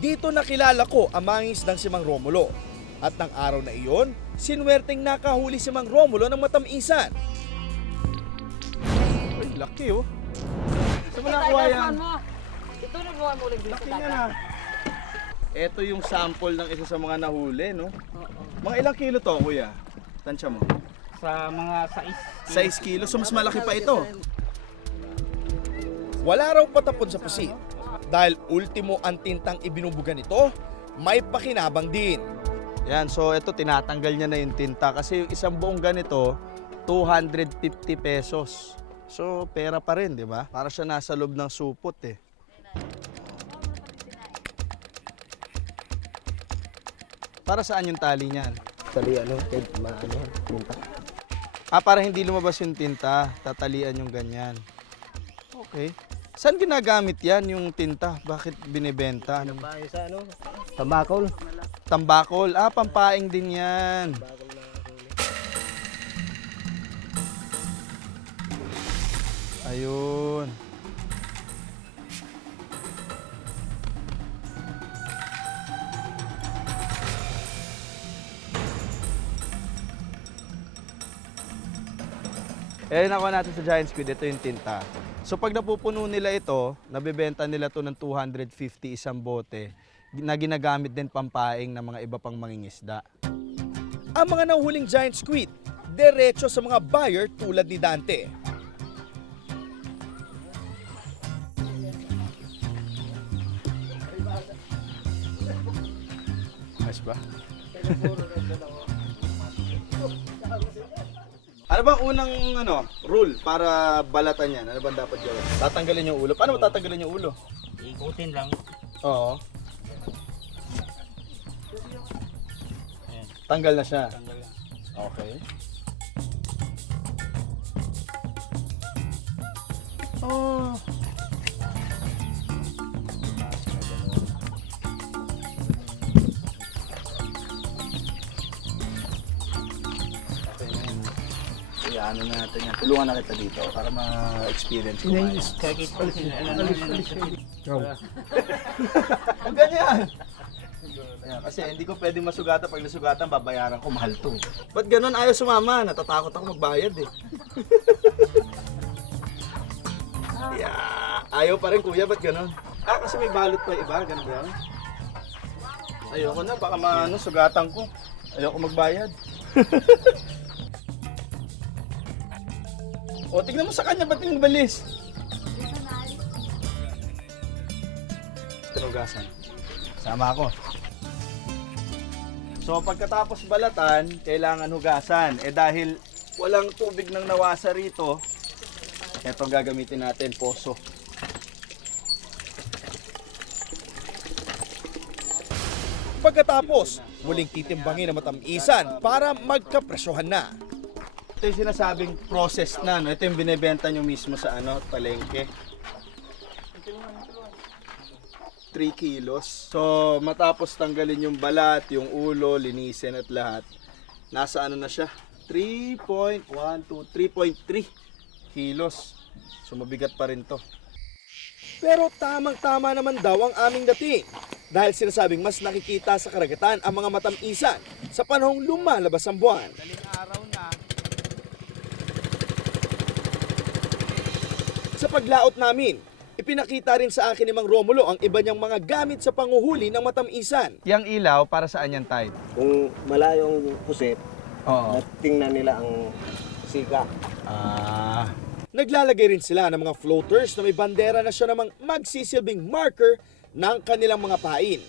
Dito nakilala ko ang mangingisdang si Mang Romulo. At ng araw na iyon, sinuwerteng nakahuli si Mang Romulo ng matamisan. Ay, laki oh. Saan mo nakuha yan? Ito na buwan mo ulit dito Laki sa nga dagat. na. Ito yung sample ng isa sa mga nahuli, no? Mga ilang kilo to, kuya? Tansya mo. Sa mga 6 kilo, so mas malaki pa ito. Wala raw patapon sa pusit. Dahil ultimo ang tintang ibinubuga nito, may pakinabang din. Yan, so ito tinatanggal niya na yung tinta kasi yung isang buong ganito, 250 pesos. So pera pa rin, di ba? Para siya nasa loob ng supot eh. Para saan yung tali niyan? Tali tinta. Para hindi lumabas yung tinta, tatalian yung ganyan. Okay. Saan ginagamit yan, yung tinta? Bakit binibenta? Pampain sa tambakol. Tambakol. Pampaing din yan. Ayun. Nakuha natin sa Giant Squid, ito yung tinta. So pag napupuno nila ito, nabibenta nila to ng 250 isang bote na ginagamit din pampaing ng mga iba pang mangingisda. Ang mga nahuling Giant Squid, diretso sa mga buyer tulad ni Dante. Ayos ba? Ano bang unang rule para balatan yan? Ano bang dapat gawin? Tatanggalin yung ulo. Paano matatanggalin yung ulo? ikutin lang. Oo. Tanggal na siya. Tanggal lang. Okay. Oh. Ano natin yan. Tulungan na kita dito para ma-experience ko. Kakit pa sila. Huwag ganyan! Ayan, kasi hindi ko pwedeng masugatan. Pag nasugatan, babayaran ko. Mahal to. Ba't ganun ayaw sumama? Natatakot ako magbayad eh. Yeah. Ayaw pa rin kuya, ba't ganun? Kasi may balot pa iba. Ganun ba yan? Ayoko na, baka sugatan ko. Ayoko magbayad. O, tignan mo sa kanya, ba't yung balis? Tinugasan. Sama ako. So, pagkatapos balatan, kailangan hugasan. Dahil walang tubig nang nawasa rito, eto gagamitin natin, poso. Pagkatapos, muling titimbangin ang matamisan para magkapresyohan na. Ito yung sinasabing process na, no? Ito yung binibenta nyo mismo sa palengke. 3 kilos. So, matapos tanggalin yung balat, yung ulo, linisin at lahat, nasa na siya? 3.3 kilos. So, mabigat pa rin to. Pero tamang-tama naman daw ang aming dating. Dahil sinasabing mas nakikita sa karagatan ang mga matamisan sa panahong lumalabas ang buwan. Daling araw na. Sa paglaot namin, ipinakita rin sa akin ni Mang Romulo ang iba niyang mga gamit sa panguhuli ng matamisan. Yang ilaw, para saan yan, Tay? Kung malayong pusit, tingnan nila ang sika. Naglalagay rin sila ng mga floaters na may bandera na siya namang magsisilbing marker ng kanilang mga pain.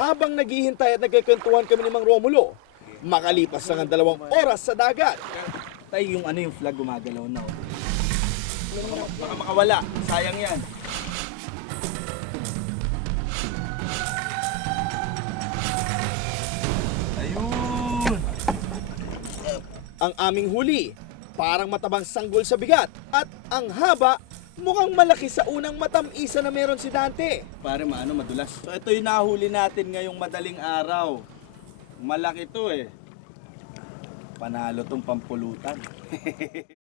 Habang naghihintay at nagkikwentuhan kami ni Mang Romulo, makalipas na ng 2 oras sa dagat. Tay, yung flag gumagalaw na. Baka makawala, sayang yan. Ayun! Ang aming huli, parang matabang sanggol sa bigat. At ang haba, mukhang malaki sa unang matamisa na meron si Dante. Pare, madulas. So ito yung nahuli natin ngayong madaling araw. Malaki to eh. Panalo tong pampulutan.